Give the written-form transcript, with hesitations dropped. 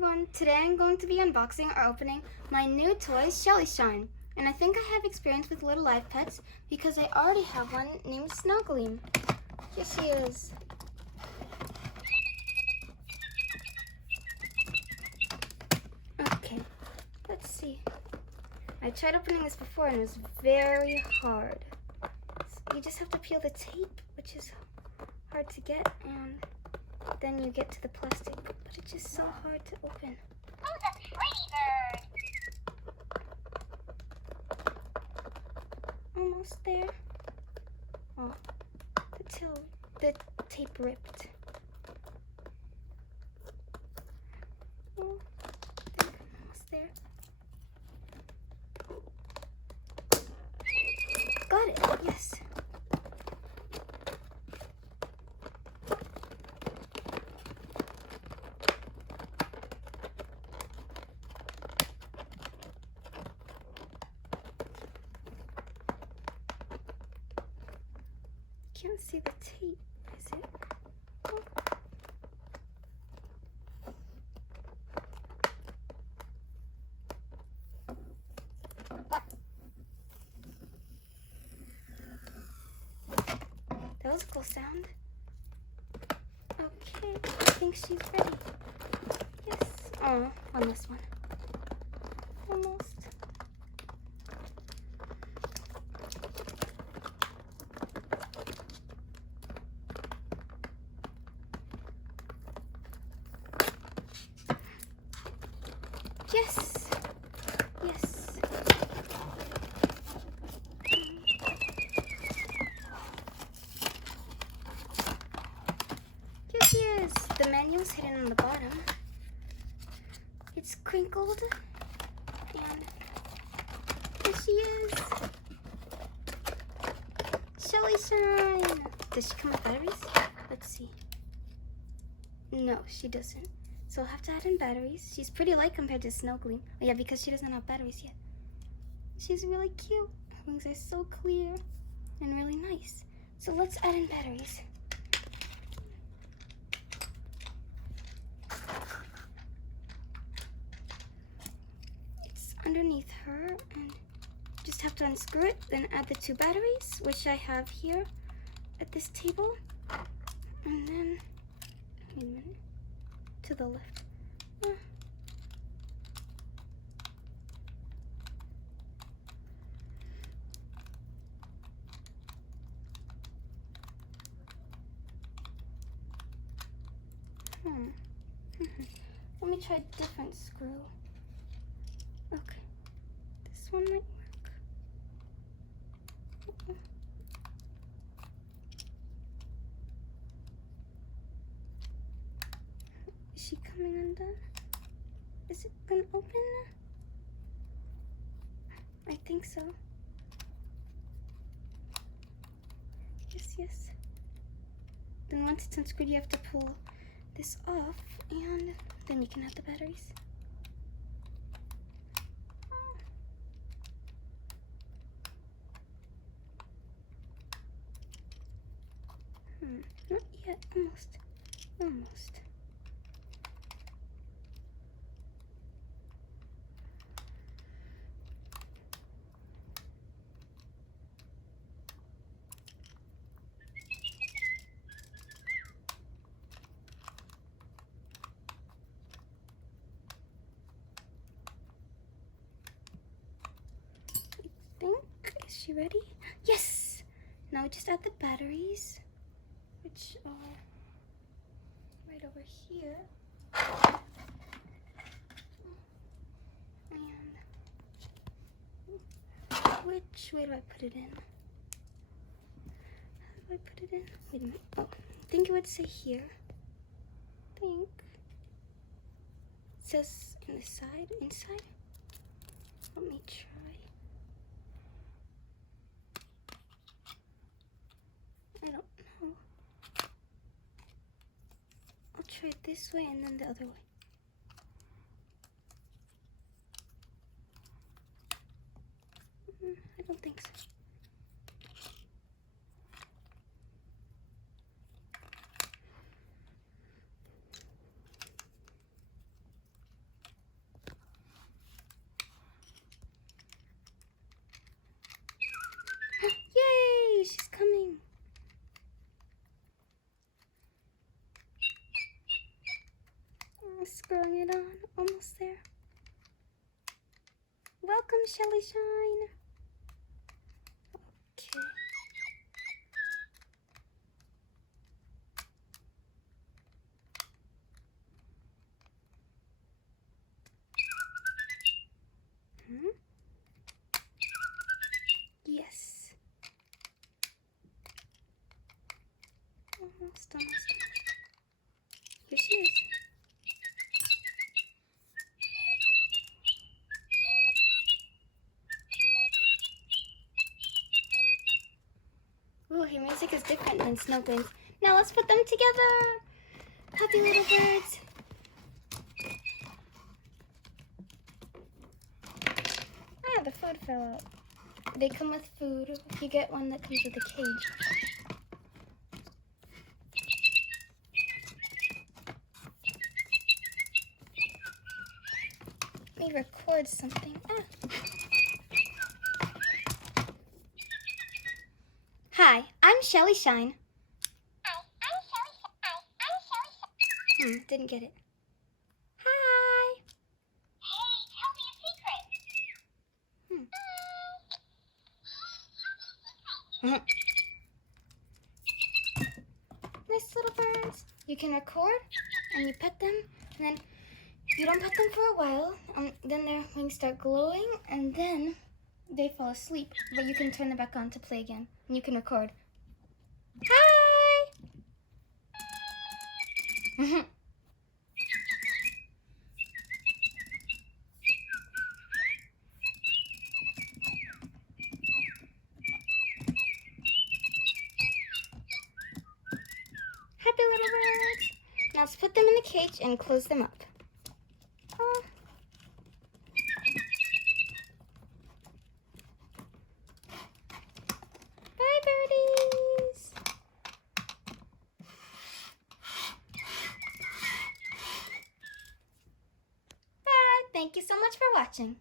everyone, today I'm going to be unboxing or opening my new toy, Shelly Shine. And I think I have experience with little live pets because I already have one named Gleam. Here she is. Okay, let's see. I tried opening this before and it was very hard. So you just have to peel the tape, which is hard to get, and then you get to the plastic, but it's just so hard to open. Who's a pretty bird? Almost there. Oh, the tape ripped. Oh, almost there. Got it, yes. Can't see the tape, is it? Oh. That was a cool sound. Okay, I think she's ready. Yes. Oh, on this one. Almost. Yes! Yes! Here she is! The manual's hidden on the bottom. It's crinkled. And here she is! Shelly Shine! Does she come with batteries? Let's see. No, she doesn't. So I'll have to add in batteries. She's pretty light compared to Gleam. Oh yeah, because she doesn't have batteries yet. She's really cute. Her wings are so clear and really nice. So let's add in batteries. It's underneath her, and just have to unscrew it, then add the 2 batteries, which I have here at this table. And then, wait a minute. To the left. Let me try a different screw. Okay, this one might work. Is she coming undone? Is it gonna open? I think so. Yes, yes. Then once it's unscrewed, you have to pull this off, and then you can add the batteries. Not yet. Almost. Almost. Is she ready? Yes! Now we just add the batteries, which are right over here. And which way do I put it in? How do I put it in? Wait a minute. Oh, I think it would say here. I think. It says in the side, inside. Let me try. I don't know. I'll try it this way and then the other way. I don't think so. Screwing it on. Almost there. Welcome, Shelly Shine. Okay. Yes. Almost. Here she is. Ooh, her music is different than Snow Gleam's. Now let's put them together. Happy little birds. Ah, the food fell out. They come with food. If you get one that comes with a cage. Let me record something. Hi, I'm Shelly Shine. Didn't get it. Hi. Hey, tell me a secret. Nice little birds. You can record and you pet them, and then you don't pet them for a while. Then their wings start glowing, and then they fall asleep. But you can turn them back on to play again, and you can record. Hi. Happy little birds. Now let's put them in the cage and close them up. Oh. Bye, birdies. Bye. Thank you so much for watching.